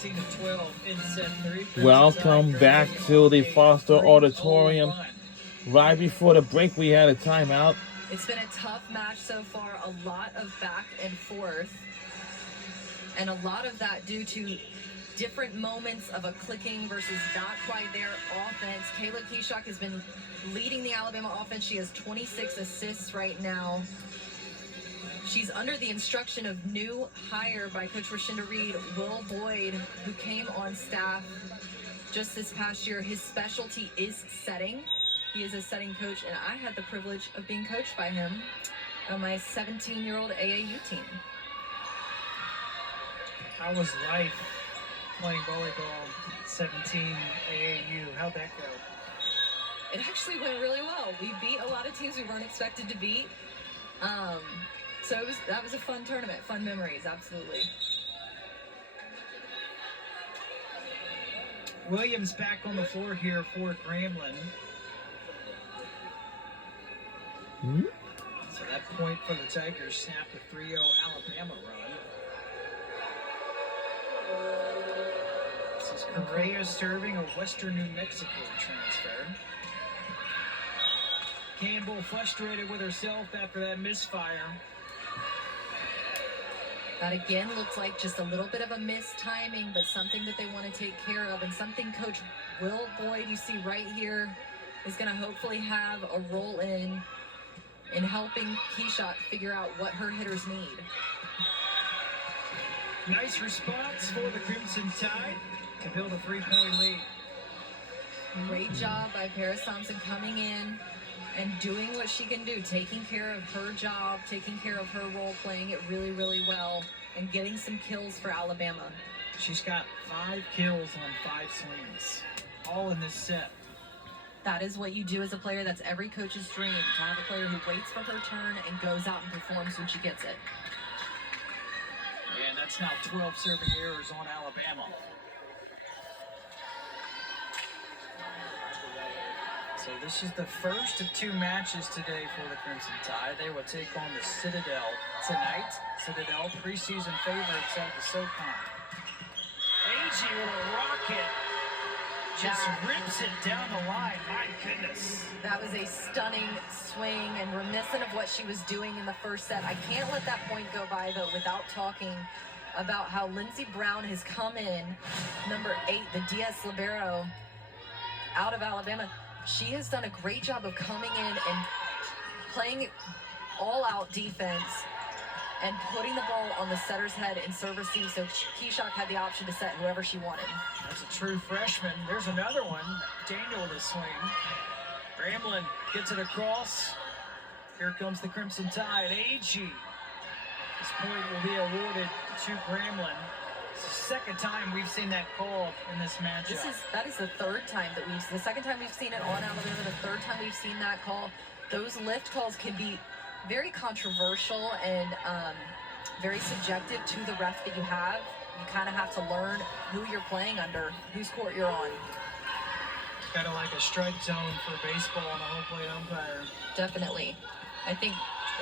12 in set 3. Welcome back to the Foster Auditorium. Right before the break, we had a timeout. It's been a tough match so far, a lot of back and forth, and a lot of that due to different moments of a clicking versus not quite there offense. Kayla Keshok has been leading the Alabama offense. She has 26 assists right now. She's under the instruction of new hire by Coach Rashinda Reed, Will Boyd, who came on staff just this past year. His specialty is setting. He is a setting coach, and I had the privilege of being coached by him on my 17-year-old AAU team. How was life playing volleyball at 17 AAU? How'd that go? It actually went really well. We beat a lot of teams we weren't expected to beat. So that was a fun tournament, fun memories, absolutely. Williams back on the floor here for Grambling. So that point for the Tigers snapped a 3-0 Alabama run. This is Correa serving, a Western New Mexico transfer. Campbell frustrated with herself after that misfire. That again looks like just a little bit of a missed timing, but something that they want to take care of, and something Coach Will Boyd, you see right here, is going to hopefully have a role in helping Keshok figure out what her hitters need. Nice response for the Crimson Tide to build a 3-point lead. Great job by Paris Thompson coming in and doing what she can do, taking care of her job, taking care of her role, playing it really, really well, and getting some kills for Alabama. She's got 5 kills on 5 swings, all in this set. That is what you do as a player. That's every coach's dream, to have a player who waits for her turn and goes out and performs when she gets it. And that's now 12 serving errors on Alabama. So this is the first of 2 matches today for the Crimson Tide. They will take on the Citadel tonight. Citadel, preseason favorites of the SoCon. Agee with a rocket. Just rips it down the line. My goodness. That was a stunning swing and reminiscent of what she was doing in the first set. I can't let that point go by, though, without talking about how Lindsey Brown has come in, number 8, the Diaz Libero, out of Alabama. She has done a great job of coming in and playing all-out defense and putting the ball on the setter's head in serve receive, so Keshok had the option to set whoever she wanted. That's a true freshman. There's another one. Daniel with a swing. Grambling gets it across. Here comes the Crimson Tide. Agee. This point will be awarded to Grambling. It's the second time we've seen that call in this matchup. That is the third time that the second time we've seen it on Alabama, the third time we've seen that call. Those lift calls can be very controversial and very subjective to the ref that you have. You kind of have to learn who you're playing under, whose court you're on. Kind of like a strike zone for baseball on a home plate umpire. Definitely. I think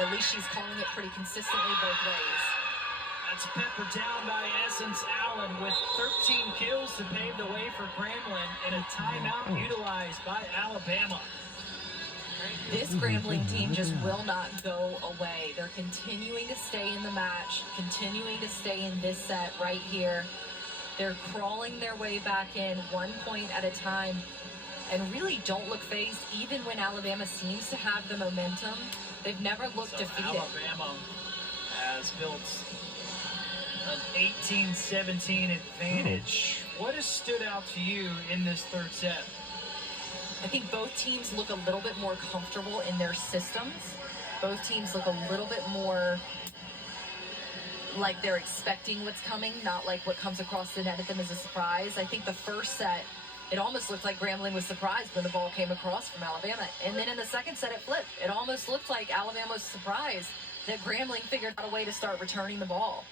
at least she's calling it pretty consistently both ways. That's peppered down by Essence Allen with 13 kills to pave the way for Grambling and a timeout utilized by Alabama. This Grambling team just will not go away. They're continuing to stay in the match, continuing to stay in this set right here. They're crawling their way back in 1 point at a time and really don't look phased even when Alabama seems to have the momentum. They've never looked defeated. Alabama has built an 18-17 advantage. What has stood out to you in this third set? I think both teams look a little bit more comfortable in their systems. Both teams look a little bit more like they're expecting what's coming, not like what comes across the net at them as a surprise. I think the first set, it almost looked like Grambling was surprised when the ball came across from Alabama. And then in the second set, it flipped. It almost looked like Alabama was surprised that Grambling figured out a way to start returning the ball.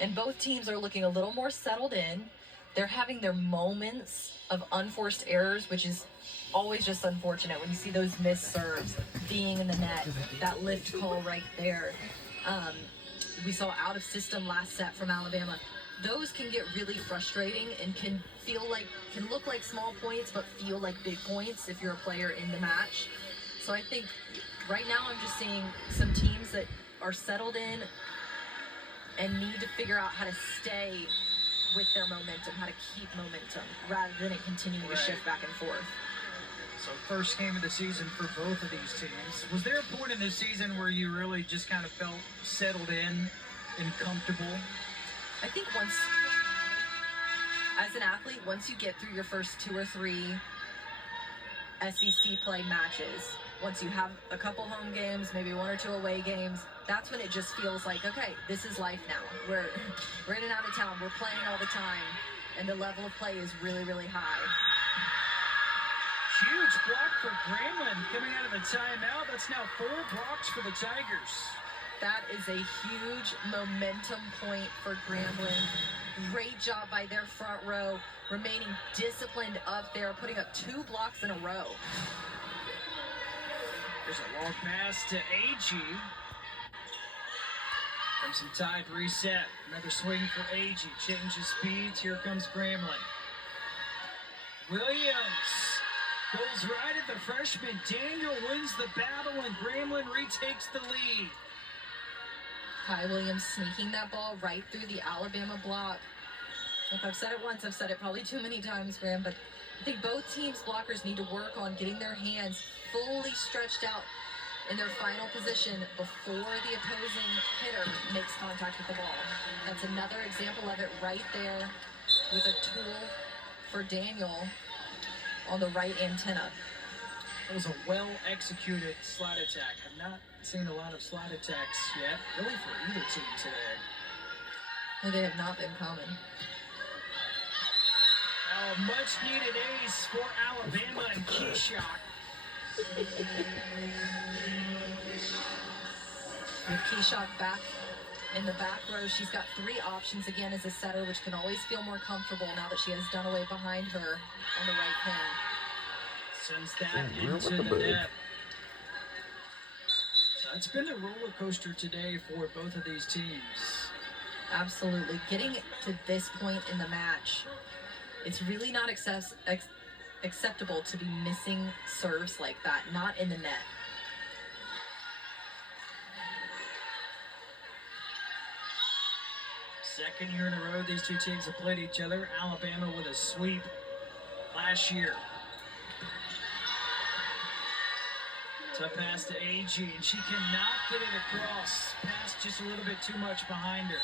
And both teams are looking a little more settled in. They're having their moments of unforced errors, which is always just unfortunate when you see those missed serves being in the net. That lift call right there. We saw out of system last set from Alabama. those can get really frustrating and can look like small points but feel like big points if you're a player in the match. So I think right now I'm just seeing some teams that are settled in and need to figure out how to stay with their momentum, how to keep momentum rather than it continuing to shift back and forth. So first game of the season for both of these teams. Was there a point in the season where you really just kind of felt settled in and comfortable? I think as an athlete, once you get through your first 2 or 3 SEC play matches, once you have a couple home games, maybe 1 or 2 away games, that's when it just feels like, okay, this is life now. We're in and out of town, we're playing all the time, and the level of play is really, really high. Huge block for Grambling coming out of the timeout. That's now 4 blocks for the Tigers. That is a huge momentum point for Grambling. Great job by their front row, remaining disciplined up there, putting up 2 blocks in a row. There's a long pass to AG. Crimson Tide reset. Another swing for AG. Changes speeds. Here comes Grambling. Williams goes right at the freshman. Daniel wins the battle and Grambling retakes the lead. Kai Williams sneaking that ball right through the Alabama block. If I've said it once, I've said it probably too many times, Graham, but I think both teams' blockers need to work on getting their hands fully stretched out in their final position before the opposing hitter makes contact with the ball. That's another example of it right there with a tool for Daniel on the right antenna. It was a well-executed slide attack. I've not seen a lot of slide attacks yet, really for either team today. No, they have not been common. A much-needed ace for Alabama and Keyshock. With Keyshock back in the back row, she's got 3 options again as a setter, which can always feel more comfortable now that she has Dunaway behind her on the right pin. Sends that into the net. So it's been a roller coaster today for both of these teams. Absolutely. Getting to this point in the match, it's really not acceptable to be missing serves like that, not in the net. Second year in a row, these two teams have played each other. Alabama with a sweep last year. Tough pass to AG, and she cannot get it across. Pass just a little bit too much behind her.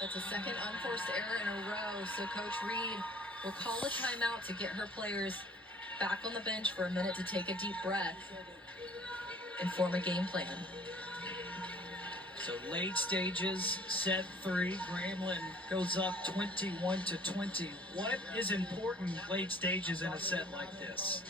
That's a second unforced error in a row, so Coach Reed will call a timeout to get her players back on the bench for a minute to take a deep breath and form a game plan. So late stages, set 3. Grambling goes up 21-20. What is important late stages in a set like this?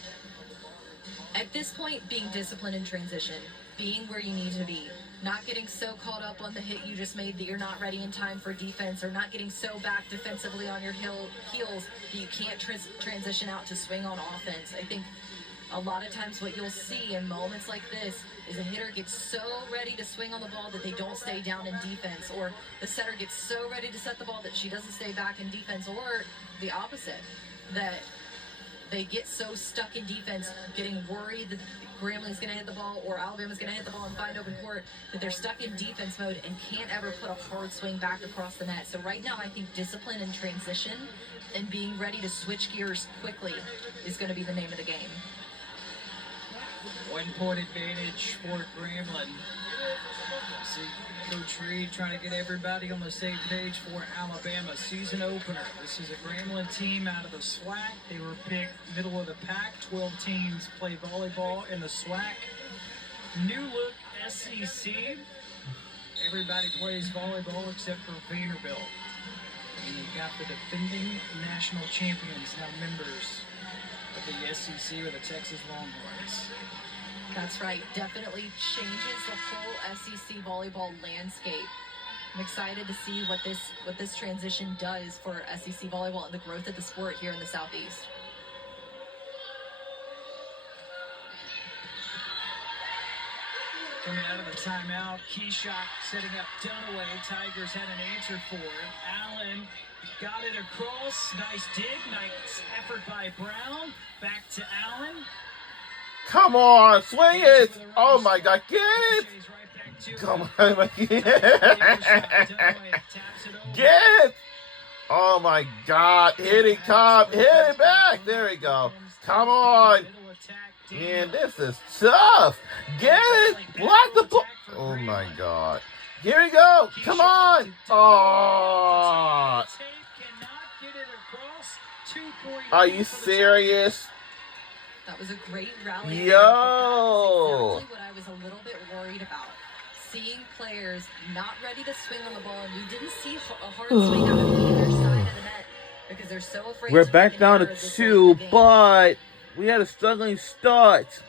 At this point, being disciplined in transition, being where you need to be, not getting so caught up on the hit you just made that you're not ready in time for defense, or not getting so back defensively on your heels that you can't transition out to swing on offense. I think a lot of times what you'll see in moments like this is a hitter gets so ready to swing on the ball that they don't stay down in defense, or the setter gets so ready to set the ball that she doesn't stay back in defense, or the opposite, that they get so stuck in defense, getting worried that Grambling's going to hit the ball or Alabama's going to hit the ball and find open court, that they're stuck in defense mode and can't ever put a hard swing back across the net. So right now, I think discipline and transition and being ready to switch gears quickly is going to be the name of the game. 1 point advantage for Grambling. See Coach Reed trying to get everybody on the same page for Alabama season opener. This is a Grambling team out of the SWAC. They were picked middle of the pack. 12 teams play volleyball in the SWAC. New look SEC. Everybody plays volleyball except for Vanderbilt. And you got the defending national champions now members of the SEC or the Texas Longhorns. That's right. Definitely changes the whole SEC volleyball landscape. I'm excited to see what this transition does for SEC volleyball and the growth of the sport here in the Southeast. Coming out of the timeout, Keyshock setting up Dunaway. Tigers had an answer for it. Allen got it across. Nice dig. Nice effort by Brown. Back to Allen. Come on, swing it! Oh my God, get it! Jays right back to Come him. on, Dunaway taps it over. get it! Oh my God, hit it, Cobb, hit it back! There we go. Come on! Middle attack, Man, this is tough. Get it! Block the ball! Oh my God. Here we go! Come on! Oh! Cannot get it across. 2 point Are lead you for the serious? That was a great rally. Yo. That's exactly what I was a little bit worried about. Seeing players not ready to swing on the ball, and we didn't see a hard swing out of either side of the net because they're so afraid. We're to back make an down error to this late in 2, the game. but we had a struggling start.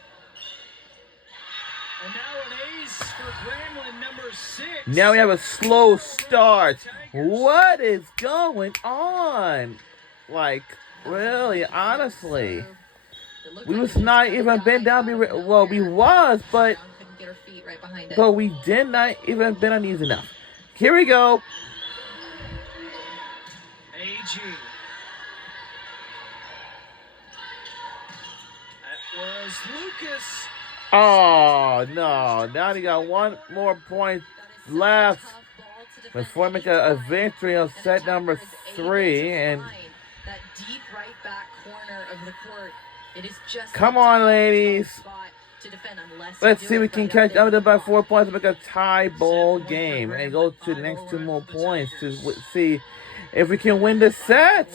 And now an ace for Gremlin, number 6. Now we have a slow start. What is going on? Like, really, honestly. It looked We like was it not just even kinda been down. died out of Well, we nowhere. was, but Brown couldn't get her feet right behind it. we did not even been on these enough. Here we go. AG. That was Lucas. Oh no! Now they got one more point That is such a left tough ball to defend before we make each a time. victory on And the set number Tigers able 3. to And find that deep right back corner of the court. It is just come a on, tough ladies. spot to defend unless Let's you see do if we it can right catch up up there by with the 4 ball. points to make a tie ball game and go to the next 2 more points to see if we can win the set.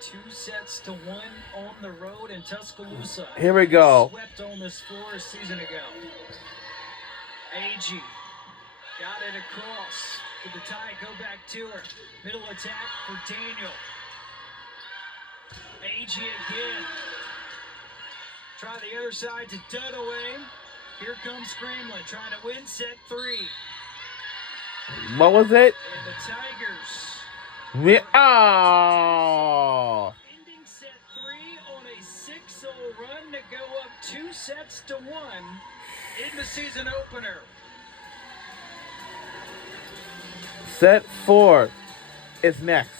2 sets to 1 on the road in Tuscaloosa. Here we go. Swept on this floor a season ago. AG got it across. Did the tie go back to her? Middle attack for Daniel. AG again. Try the other side to Dunaway. Here comes Gremlin trying to win set 3. What was it? And the Tigers Oh! ending set 3 on a 6-0 run to go up 2 sets to 1 in the season opener. Set 4 is next.